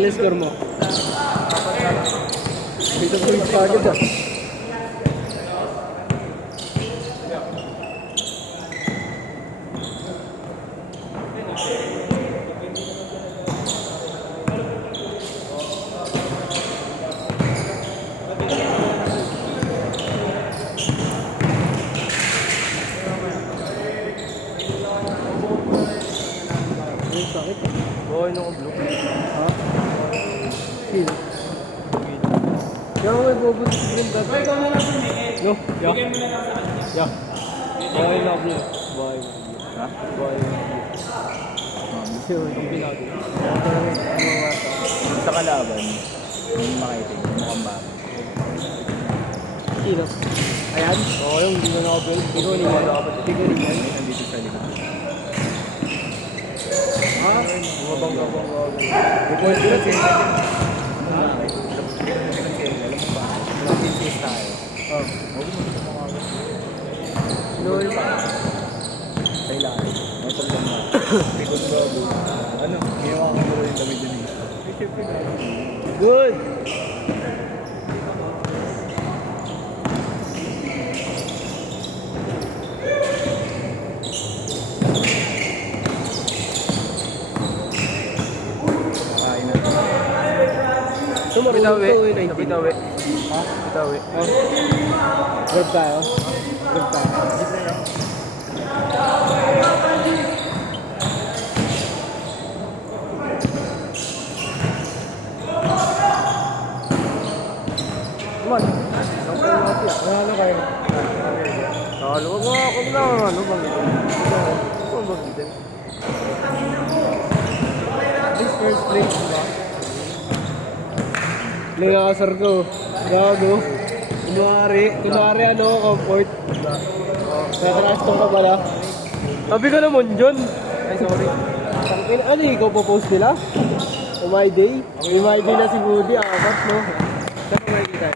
Ano yung score mo? Dito po yung target ah. Sakit. Boy, nung blue. Ha? Sino? Kaya may bobot si Brent dati. No? Yeah. Yeah. Boy na blue. Boy. Ha? Boy. Sino yung pinagi? Sa kalaban, yung makaitin, mukhang ba? Sino? Ayan? Oo, yung hindi na nakabel. Ikaw ni Juan. Ikaw ni Juan. Nandito sa likod. Ha? Bumabangga-bangga. Report ko na siya. Ha? Alam mo ba? Walang pinsis tayo. Oh. Huwag mo dito mga Lol. sa ilalim. Motor lang na. Likod bago. Ano? Ginawa ko mo yung damit yun eh. Good! Kakain na. Tumarunong ko eh, 19. Bitawi. Ha? Bitawi. Oh. Grab tayo. Grab tayo. Jeep na lang. Come on. Wala na kayo. Huwag mo ako na ano bang ito? Ano bang ito? This first place, diba? Nangasar ko. Gago. Kunwari ano, comfort. Nakarastong ka pala. Sabi ka naman dyan. Ay, sorry. Ano ikaw pa-post nila? O my day? May my day na si Woody, apat no? Saan ka makikita?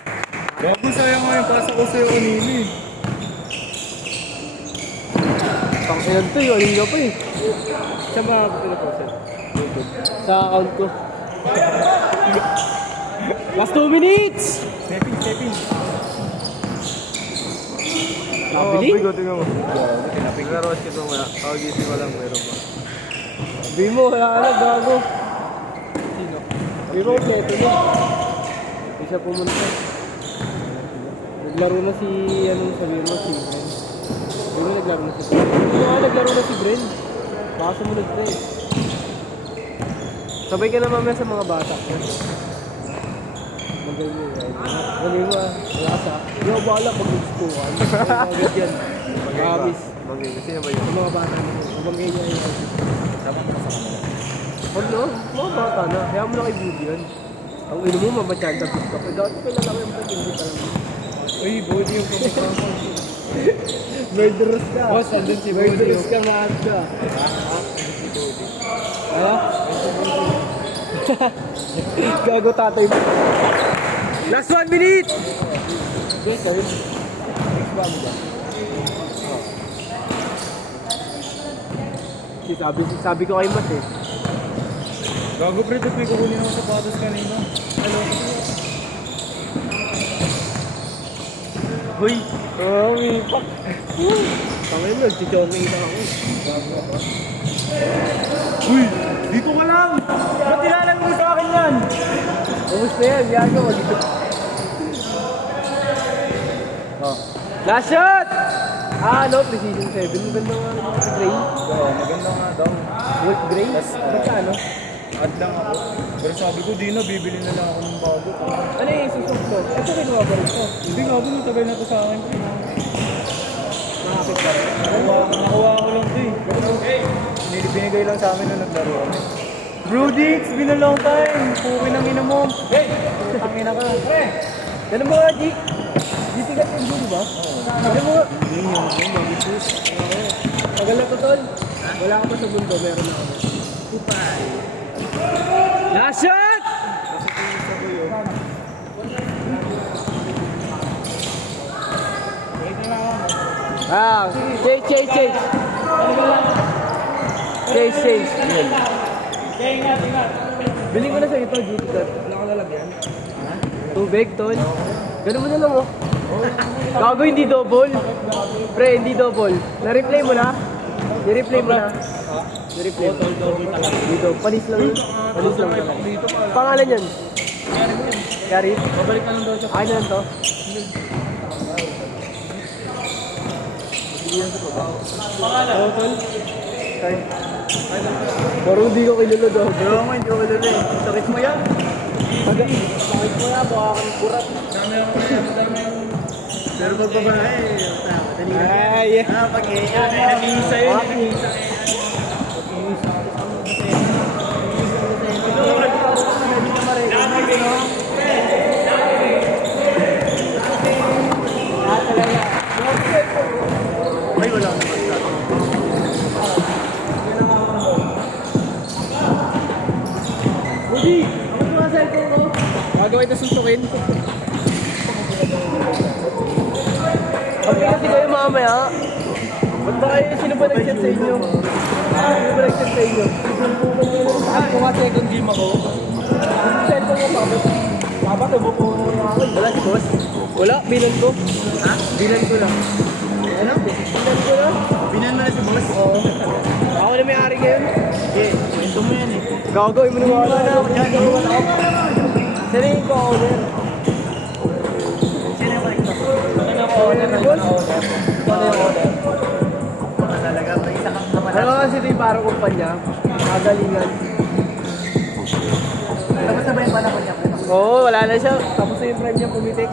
Bago sayang nga yung pasa ko sa'yo kanina eh. Tangkinan to, yung alin pa eh. Saan ba pinapost? Sa account ko. Last 2 minutes! Stepping. Nabili? Oh, tingnan mo. Tinaping. Nagaros ka ito maya. Gising ko lang, meron ba? Sabi mo, wala ka na, gago. Sino? Sabi mo, keto na. Hindi siya pumunta. Naglaro na si, anong sabi mo, si Bren. Sabi mo, naglaro na si Bren. Hindi nga, naglaro na si Bren. Baka sumunod na eh. Sabay ka na mamaya sa mga bata. Magaling mo, right? Magaling mo, wala sa. Hindi ako bahala pag gusto ko. Agad yan. Promise. Bagay, sino ba yun? Yung mga bata na kumamay niya yun. Sama ka sa kanila. Huwag no, mga bata na. Kaya mo lang i-video yan. Ang ino mo, mamachanda ka pa. Dati pa lang yung pag hindi pa lang. Uy, Bodi yung pagkakang ko. Murderous ka. Boss, andun si Bodi. Murderous ka, mahal ka. Si Bodi. Ano? Gago tatay mo. Last 1 minute! Okay, sorry. Next ba mo ba? Sabi ko kay Matt eh. Gago pre, tapos may kukunin ako sapatos kanina. Hello? Hoy! Oh, may pak! Tangay mo, nagchichoming na ako. Gago ako. Uy! Dito ka lang! Ba't tinalan mo sa akin yan? Kumusta yan? Yago, dito. Oh. Last shot! Ano? Precision 7. Maganda nga naman si Gray. Oo, maganda nga daw. Wolf Gray? Yes, Magkano? Add lang ako. Pero sabi ko, di na, bibili na lang ako ng bago. Ano yung susok ko? Ito kinuha ba rin ko? Hindi nga po, tagal na to sa akin. Nakakit ka rin. Nakuha ko lang to eh. Binigay lang sa amin nung naglaro kami. Brudix, been a long time. Pukin ang ina mo. Hey! Putang ina ka. Ganun ba, G? Ditigat yung dulo ba? Oo. Ganun mo. Hindi yung mag-isus. Tagal na to, tol. Wala ka pa sa mundo, meron ako. Kupay. Last shot! Ah, chase. Chase. Yun. Ingat. Bili ko na sa ito, Jupiter. Wala ka lalagyan. Tubig, tol. Ganun mo na lang, oh. Gago, hindi double. Pre, hindi double. Na-replay mo na. I-replay mo na. I-replay mo. Dito, panis lang yun. Panis lang talaga. Pangalan yan? Gary? Babalik na lang daw siya. Ay, na lang to. Pangalan? Oo, tol. Kay. Parang hindi ko kilala daw. Pero mo, hindi ko kilala eh. Sakit mo yan. Sakit mo na, baka kang kurat. Dami ako na yan. Dami ako. Pero pag babae, Ay, pag-iisa eh. Nag-iisa yun. Nag-iisa eh. Ay, wala naman ka. Budi! Ako yung cellphone ko. Gagawin ito suntukin. Okay kasi kayo mamaya. Ba't ba kayo? Sino ba nag-chat sa inyo? Sino ba nag-chat sa inyo? Kung nga second game ako. Cellphone ko, Papa. Papa, tubo ko ako. Wala si boss? Wala, binan ko. Ha? Binan ko lang. Ano? Binan ko lang. Binan mo na si boss? Oo. Ako na may-ari ngayon. Eh, ito mo yan eh. Gagawin mo naman ako na ako dyan. Sarihin ko ako din. Sino yung makikita? Ano ako order? Ano ako order? Ano yung order? Baka talaga, may isa kang naman. Ano kasi ito yung parang kumpanya? Kagalingan. Tapos na ba yung panahon niya? Oo, wala na siya. Tapos na yung prime niya pumitik.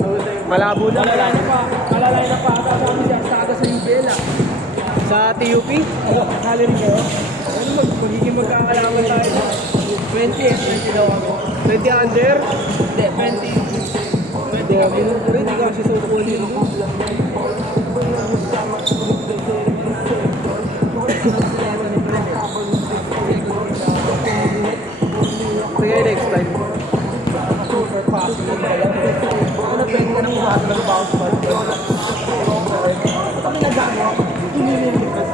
Malabo na. Malalay na pa ata kami siya sa aga sa UBL ah. Sa TUP? Ano? Kali rin kayo? Ano magiging magkakalaman tayo? 20 daw ako. 20 under? Hindi, 20. Hindi kasi sa ukulin mo. Sige, next time. Ano pwede ka nang umaga ng bounce ball? Kami nagano, inililigtas.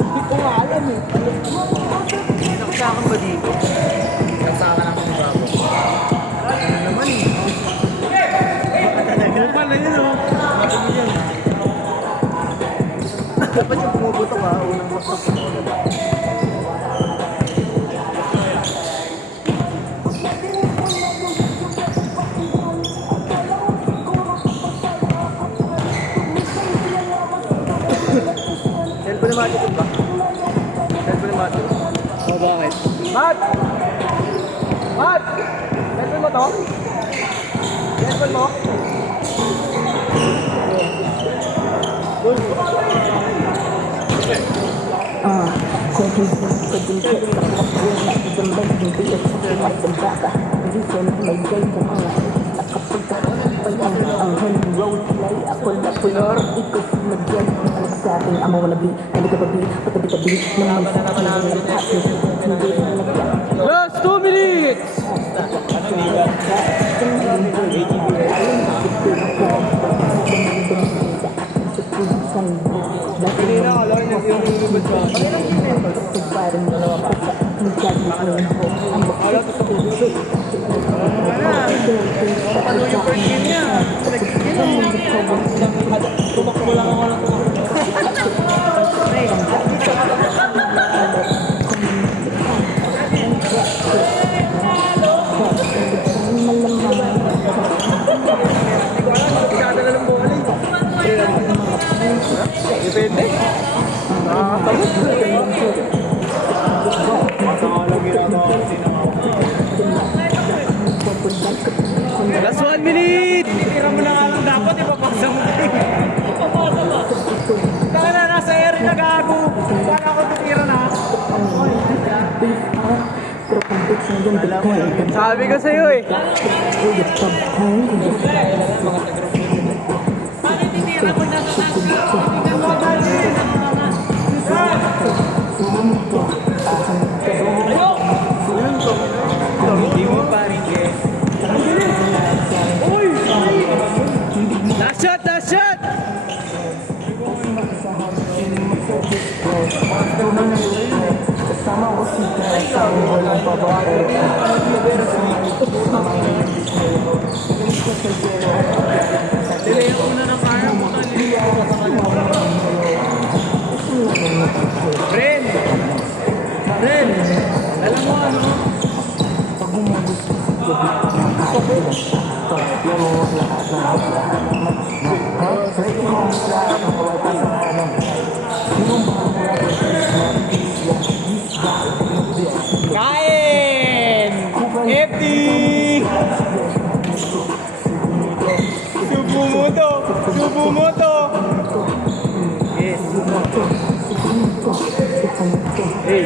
Hindi ko nga alam eh. Nakasakang ba dito? Nakasaka ng mga bago. Ano naman eh? Ano pala yun oh? Ano yun? Dapat yung pumuputok ha, unang pasok. Cellphone ni Matthew ba? Cellphone ni Matthew. O bakit? Matt! Matt! Cellphone mo to? Cellphone mo? Last 2 minutes! Hindi na, alam niyo yung lulubad sa akin. Alam ko ito. Ano yung first game niya? Tumakbo lang ako lang. Depende. Last 1 minute! Tira mo na nga lang dapat, ipapasa mo. Ipapasa mo. Taka na, nasa area na gago. Para ako tutira na. Sabi ko sa'yo eh. Hindi mo pa rin eh. Last shot! Last shot! Ren! Ren! Alam mo ano? Kain! FT! Subo mo to! Subo mo to! Yes. Hey!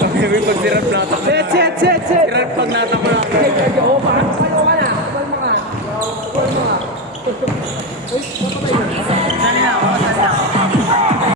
Sabi mo pag sirap plato ko.